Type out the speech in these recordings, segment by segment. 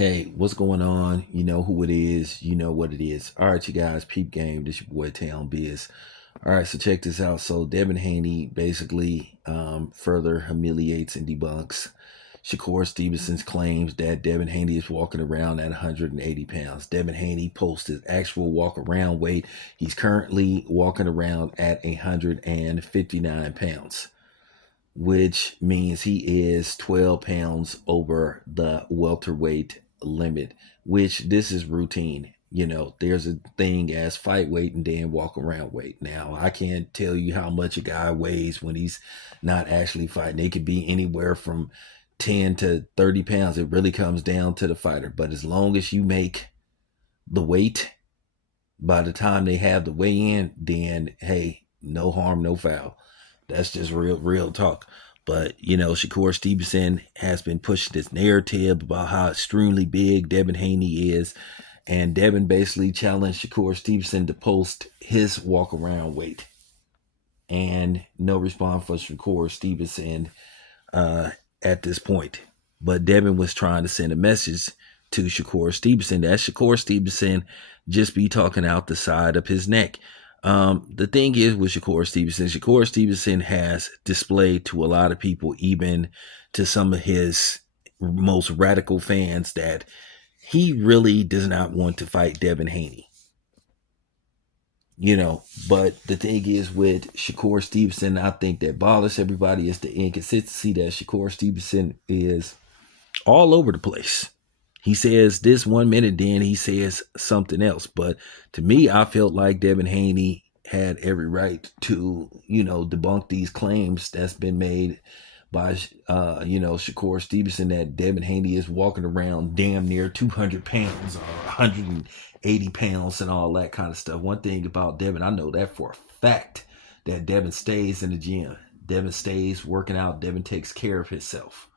Hey, what's going on? You know who it is. You know what it is. All right, you guys, peep game. This your boy Town Biz. All right, so check this out. So Devin Haney basically further humiliates and debunks Shakur Stevenson's claims that Devin Haney is walking around at 180 pounds. Devin Haney posted actual walk around weight. He's currently walking around at 159 pounds, which means he is 12 pounds over the welterweight limit, which this is routine. You know, there's a thing as fight weight and then walk around weight. Now, I can't tell you how much a guy weighs when he's not actually fighting. It could be anywhere from 10 to 30 pounds. It really comes down to the fighter. But as long as you make the weight, by the time they have the weigh in, then hey, no harm, no foul. That's just real talk. But, you know, Shakur Stevenson has been pushing this narrative about how extremely big Devin Haney is. And Devin basically challenged Shakur Stevenson to post his walk around weight. And no response for Shakur Stevenson at this point. But Devin was trying to send a message to Shakur Stevenson that Shakur Stevenson just be talking out the side of his neck. The thing is with Shakur Stevenson has displayed to a lot of people, even to some of his most radical fans, that he really does not want to fight Devin Haney. You know, but the thing is with Shakur Stevenson, I think that bothers everybody is the inconsistency that Shakur Stevenson is all over the place. He says this 1 minute, then he says something else. But to me, I felt like Devin Haney had every right to, you know, debunk these claims that's been made by, Shakur Stevenson that Devin Haney is walking around damn near 200 pounds or 180 pounds and all that kind of stuff. One thing about Devin, I know that for a fact, that Devin stays in the gym. Devin stays working out. Devin takes care of himself.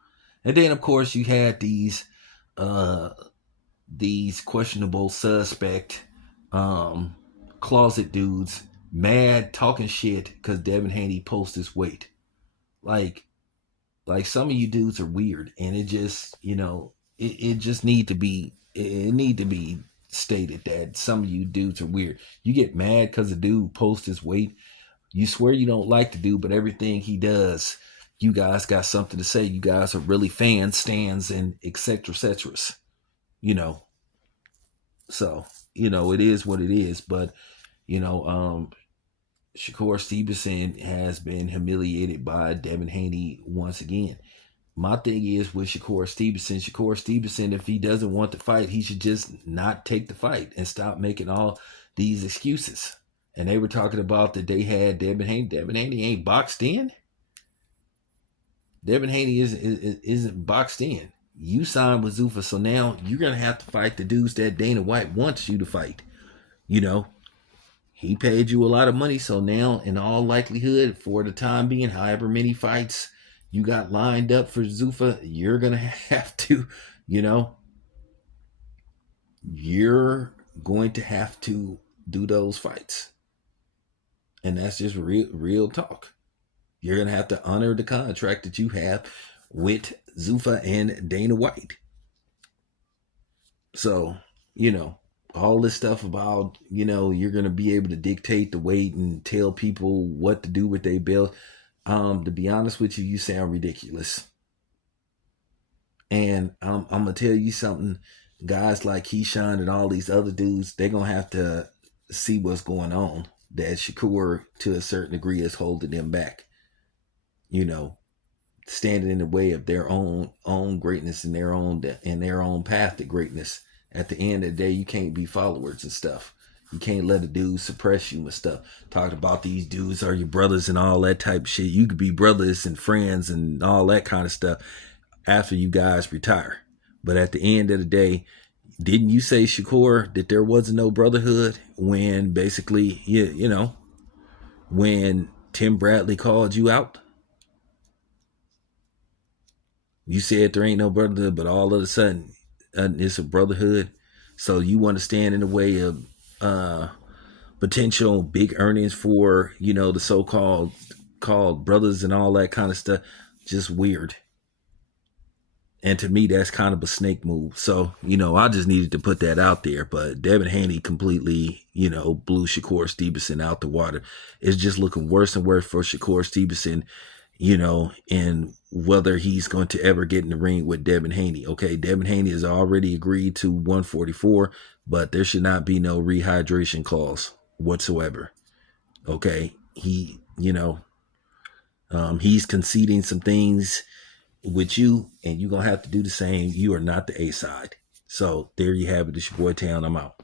And then, of course, you had these questionable suspect closet dudes mad talking shit because Devin Haney posts his weight. Like some of you dudes are weird, and it just, it just need to be stated that some of you dudes are weird. You get mad because a dude posts his weight. You swear you don't like the dude, but everything he does, you guys got something to say. You guys are really fans, stands, and etc. etc. You know, so it is what it is. But Shakur Stevenson has been humiliated by Devin Haney once again. My thing is with Shakur Stevenson, if he doesn't want to fight, he should just not take the fight and stop making all these excuses. And they were talking about that they had Devin Haney. Devin Haney ain't boxed in. Devin Haney isn't boxed in. You signed with Zuffa, so now you're gonna have to fight the dudes that Dana White wants you to fight. He paid you a lot of money, so now, in all likelihood, for the time being, however many fights you got lined up for Zuffa, you're gonna have to, you're going to have to do those fights, and that's just real talk. You're going to have to honor the contract that you have with Zuffa and Dana White. So, all this stuff about, you're going to be able to dictate the weight and tell people what to do with their belt. To be honest with you, you sound ridiculous. And I'm going to tell you something. Guys like Keyshawn and all these other dudes, they're going to have to see what's going on. That Shakur, to a certain degree, is holding them back. Standing in the way of their own greatness and their own path to greatness. At the end of the day, you can't be followers and stuff. You can't let a dude suppress you and stuff. Talking about these dudes are your brothers and all that type of shit. You could be brothers and friends and all that kind of stuff after you guys retire. But at the end of the day, didn't you say, Shakur, that there wasn't no brotherhood when basically, when Tim Bradley called you out? You said there ain't no brotherhood, but all of a sudden it's a brotherhood. So you want to stand in the way of potential big earnings for, the so-called brothers and all that kind of stuff. Just weird. And to me, that's kind of a snake move. So, I just needed to put that out there. But Devin Haney completely, blew Shakur Stevenson out the water. It's just looking worse and worse for Shakur Stevenson, and whether he's going to ever get in the ring with Devin Haney. Okay, Devin Haney has already agreed to 144, but there should not be no rehydration clause whatsoever. Okay, he's conceding some things with you, and you're gonna have to do the same. You are not the A side. So there you have it. It's your boy Town. I'm out.